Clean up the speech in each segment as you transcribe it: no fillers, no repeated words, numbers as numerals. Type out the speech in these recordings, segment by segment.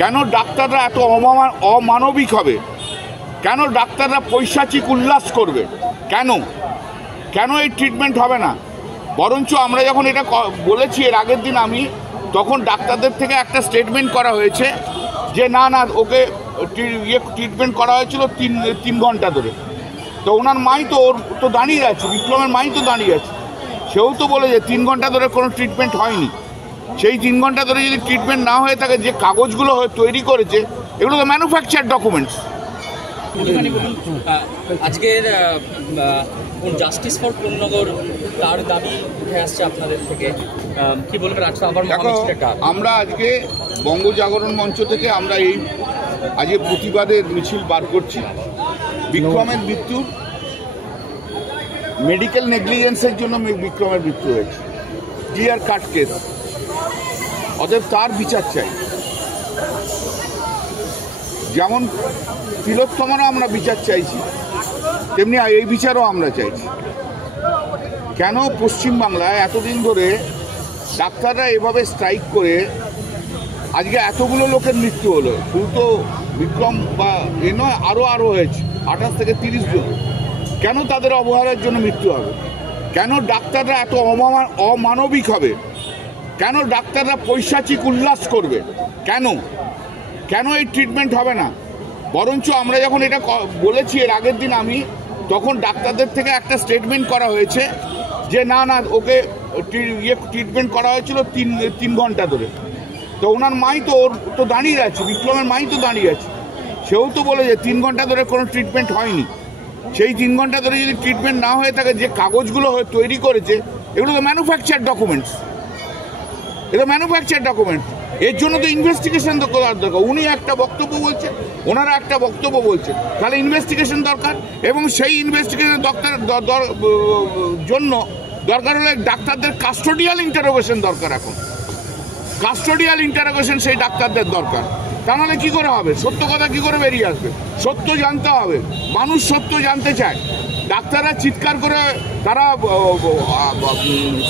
কেন ডাক্তাররা এত অমানবিক হবে? কেন ডাক্তাররা পৈশাচিক উল্লাস করবে? কেন কেন এই ট্রিটমেন্ট হবে না? বরঞ্চ আমরা যখন এটা বলেছি এর আগের দিন আমি, তখন ডাক্তারদের থেকে একটা স্টেটমেন্ট করা হয়েছে যে না না ওকে ট্রিটমেন্ট করা হয়েছিল তিন ঘন্টা ধরে। তো ওনার মাই তো ওর তো দাঁড়িয়ে আছে, বিক্রমের মাই তো দাঁড়িয়ে আছে, সেও তো বলে যে 3 ঘন্টা ধরে কোনো ট্রিটমেন্ট হয়নি। সেই 3 ঘন্টা ধরে যদি ট্রিটমেন্ট না হয়ে থাকে, যে কাগজগুলো তৈরি করেছে এগুলো তো ম্যানুফ্যাকচার ডকুমেন্টস। আজকের জাস্টিস ফর পূর্ণনগর তার দাবি উঠে আসছে আপনাদের থেকে, কি বলবেন? আমরা আজকে বঙ্গ জাগরণ মঞ্চ থেকে আমরা এই আজকে প্রতিবাদের মিছিল বার করছি। বিক্রমের মৃত্যুর মেডিকেল নেগলিজেন্সের জন্য বিক্রমের মৃত্যু হয়েছে, ক্লিয়ার কাট কেস, অতএব তার বিচার চাই। যেমন তিলোত্তমারও আমরা বিচার চাইছি, তেমনি এই বিচারও আমরা চাইছি। কেন পশ্চিমবাংলায় এতদিন ধরে ডাক্তাররা এভাবে স্ট্রাইক করে আজকে এতগুলো লোকের মৃত্যু হলো? শুধু তো বিক্রম বা এ নয়, আরও হয়েছে 28 থেকে 30 জন। কেন তাদের অবহেলার জন্য মৃত্যু হবে? কেন ডাক্তাররা এত অমানবিক হবে? কেন ডাক্তাররা পৈশাচিক উল্লাস করবে? কেন কেন এই ট্রিটমেন্ট হবে না? বরঞ্চ আমরা যখন এটা বলেছি এর আগের দিন আমি, তখন ডাক্তারদের থেকে একটা স্টেটমেন্ট করা হয়েছে যে না না ওকে ট্রিটমেন্ট করা হয়েছিল তিন ঘন্টা ধরে। তো ওনার মাই তো ওর তো দাঁড়িয়ে আছে, বিক্রমের মাই তো দাঁড়িয়ে আছে, সেও তো বলে যে 3 ঘন্টা ধরে কোনো ট্রিটমেন্ট হয়নি। সেই 3 ঘন্টা ধরে যদি ট্রিটমেন্ট না হয়ে থাকে, যে কাগজগুলো তৈরি করেছে এগুলো তো ম্যানুফ্যাকচার ডকুমেন্টস। এটা ম্যানুফ্যাকচার ডকুমেন্টস, এর জন্য তো ইনভেস্টিগেশন তো করার দরকার। উনি একটা বক্তব্য বলছেন, ওনারা একটা বক্তব্য বলছেন, তাহলে ইনভেস্টিগেশন দরকার। এবং সেই ইনভেস্টিগেশন জন্য দরকার হলে ডাক্তারদের কাস্টোডিয়াল ইন্টারোগেশন দরকার। এখন কাস্টোডিয়াল ইন্টারোগেশন সেই ডাক্তারদের দরকার। তা নাহলে কী করে হবে? সত্য কথা কী করে বেরিয়ে আসবে? সত্য জানতে হবে, মানুষ সত্য জানতে চায়। ডাক্তাররা চিৎকার করে, তারা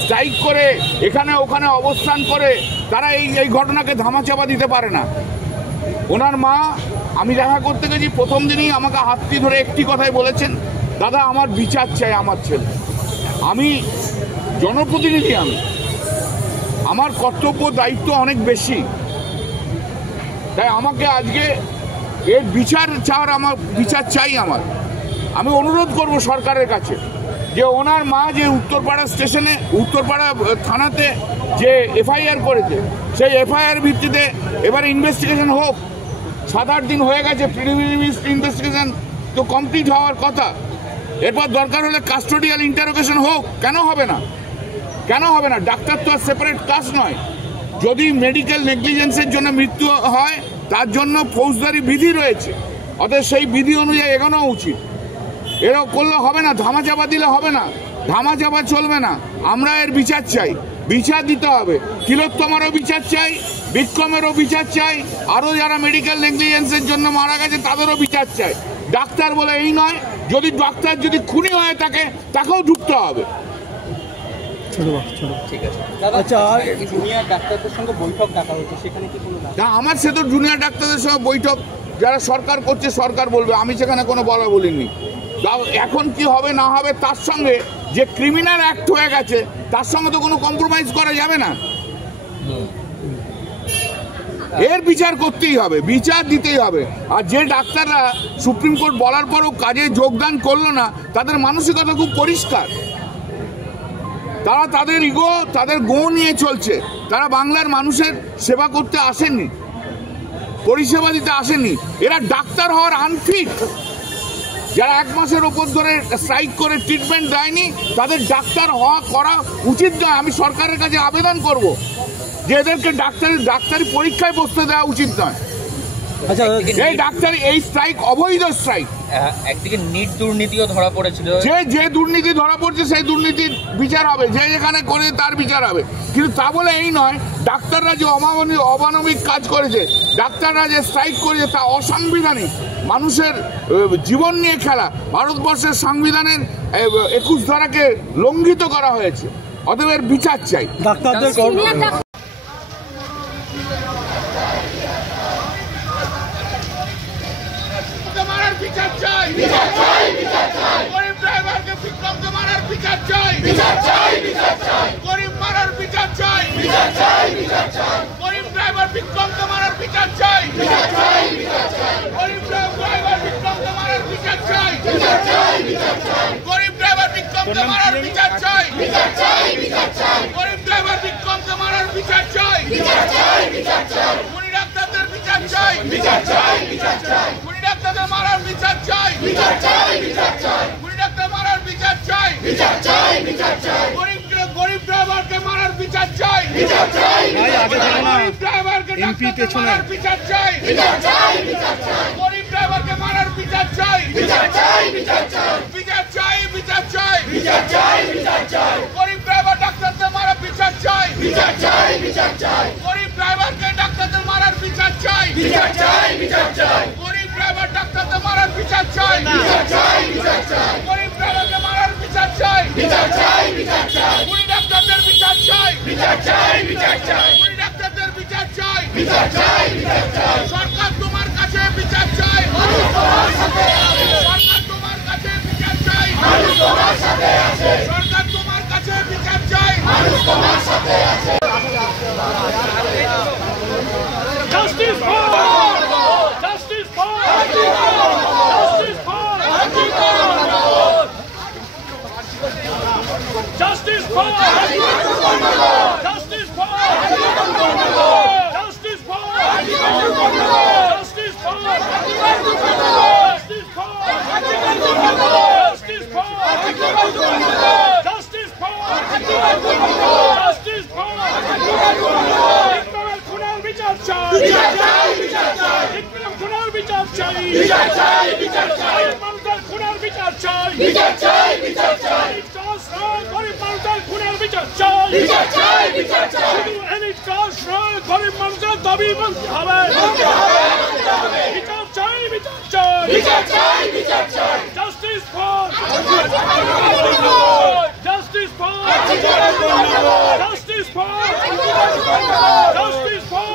স্ট্রাইক করে, এখানে ওখানে অবস্থান করে তারা এই ঘটনাকে ধামাচাপা দিতে পারে না। ওনার মা, আমি দেখা করতে গেছি, প্রথম দিনই আমাকে হাতটি ধরে একটি কথাই বলেছেন, দাদা আমার বিচার চাই আমার ছেলে। আমি জনপ্রতিনিধি, আমার কর্তব্য দায়িত্ব অনেক বেশি, তাই আমাকে আজকে এর বিচার চাই। আমি অনুরোধ করব সরকারের কাছে যে ওনার মা যে উত্তরপাড়া থানাতে যে এফআইআর করেছে, সেই এফআইআর ভিত্তিতে এবার ইনভেস্টিগেশন হোক। 7-8 দিন হয়ে গেছে, প্রিলিমিনারি ইনভেস্টিগেশন তো কমপ্লিট হওয়ার কথা। এরপর দরকার হলে কাস্টোডিয়াল ইন্টারোগেশন হোক। কেন হবে না? ডাক্তার তো আর সেপারেট কাজ নয়। যদি মেডিকেল নেগলিজেন্সের জন্য মৃত্যু হয়, তার জন্য ফৌজদারি বিধি রয়েছে, অতএব সেই বিধি অনুযায়ী এগোনো উচিত। এরকম করলে হবে না, ধামাচাপা দিলে হবে না, ধামাচাপা চলবে না। আমরা এর বিচার চাই, বিচার দিতে হবে। তিলোত্তমারও বিচার চাই, বিক্রমেরও বিচার চাই, আরও যারা মেডিকেল নেগলিজেন্সের জন্য মারা গেছে তাদেরও বিচার চাই। ডাক্তার বলে এই নয়, যদি ডাক্তার খুনি হয়ে থাকে তাকেও ঢুকতে হবে। আমার সে তো জুনিয়র ডাক্তারদের সঙ্গে বৈঠক যারা সরকার করছে, সরকার বলবে, আমি সেখানে কোনো বলিনি। এখন কি হবে না হবে, তার সঙ্গে যে ক্রিমিনাল অ্যাক্ট হয়ে গেছে তার সঙ্গে তো কোনো কম্প্রোমাইজ করা যাবে না। এর বিচার করতেই হবে, বিচার দিতেই হবে। আর যে ডাক্তাররা সুপ্রিম কোর্ট বলার পরও কাজে যোগদান করলো না, তাদের মানসিকতা খুব পরিষ্কার। তারা তাদের ইগো, তাদের গো নিয়ে চলছে। তারা বাংলার মানুষের সেবা করতে আসেননি, পরিষেবা দিতে আসেননি। এরা ডাক্তার হওয়ার আনফিট। যারা 1 মাসের ওপর ধরে স্ট্রাইক করে ট্রিটমেন্ট দেয়নি, তাদের ডাক্তার করা উচিত নয়। আমি সরকারের কাছে আবেদন করব যে এদেরকে ডাক্তারি পরীক্ষায় বসতে দেওয়া উচিত নয়। এই স্ট্রাইক অবৈধ স্ট্রাইক। একদিকে নিট দুর্নীতিও ধরা পড়েছিল, যে দুর্নীতি ধরা পড়ছে সেই দুর্নীতির বিচার হবে, যে যেখানে করে তার বিচার হবে। কিন্তু তা বলে এই নয়, ডাক্তাররা যে অমানবিক কাজ করেছে, ডাক্তাররা যে স্ট্রাইক করেছে তা অসাংবিধানিক। মানুষের জীবন নিয়ে খেলা। ভারতবর্ষের সংবিধানের 21 ধারাকে লঙ্ঘিত করা হয়েছে, অতএব এর বিচার চাই। ডাক্তারদের বিচার চাই, গরিব ড্রাইভারকে বিক্রমকে মারার বিচার চাই, গরিব মারার বিচার চাই, গরিব ড্রাইভার বিক্রমকে মারার বিচার চাই, গরিব ড্রাইভার বিক্রমকে মারার বিচার চাই, গরিব ড্রাইভার বিক্রমকে মারার বিচার চাই, গরিব ড্রাইভার বিক্রমকে মারার বিচার চাই, খুনি ডাক্তারদের বিচার চাই, খুনি ডাক্তারদের মারার বিচার চাই, খুনি ডাক্তার মারার বিচার চাই, গরিব ড্রাইভারকে মারার বিচার চাই, গরিব ড্রাইভারকে ডাক্তারদের মারার বিচার চাই, গরিব ড্রাইভারকে মারার বিচার চাই, বিচার চাই, গরিব ড্রাইভার ডাক্তারদের মারার বিচার চাই, গরিব ড্রাইভারকে ডাক্তারদের মারার বিচার চাই, গরিব ড্রাইভার ডাক্তারদের মারার বিচার চাই, গরিব ড্রাইভারকে মারার বিচার চাই, খুনি ডাক্তারদের বিচার চাই, খুনি ডাক্তারদের বিচার চাই, সরকার তোমার কাছে বিচার চাই, সরকার তোমার কাছে বিচার চাই, সরকার তোমার কাছে বিচার চাই, Justice for! Justice for! Justice for! Justice for! Justice for! Justice for! Justice for! Justice for! Justice for! Justice for! Justice for! খুনার বিচার চাই, খুনার বিচার চাই, মানুষের খুনার বিচার চাই, গরিব মানুষের খুনার বিচার চাই, শুধু এলিট ক্লাস নয়, গরিব মানুষের দাবি মানতে হবে, বিচার চাই, বিচার চাই, justice for, justice for, justice for, justice for,